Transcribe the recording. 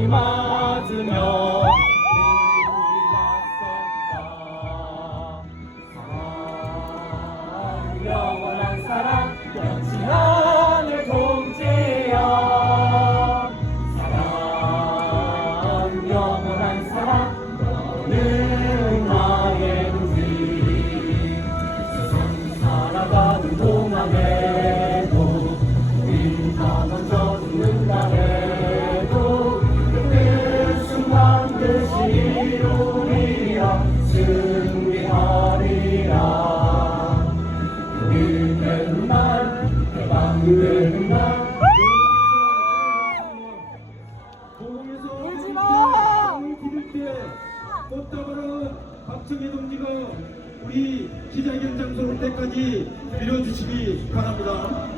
총이 맞으며 사랑, 영원한 사랑 않을 통제여. 사랑 영원한 사랑 너는 꽃다발은 박정희 동지가 우리 기자회견 장소 올 때까지 밀어주시기 바랍니다.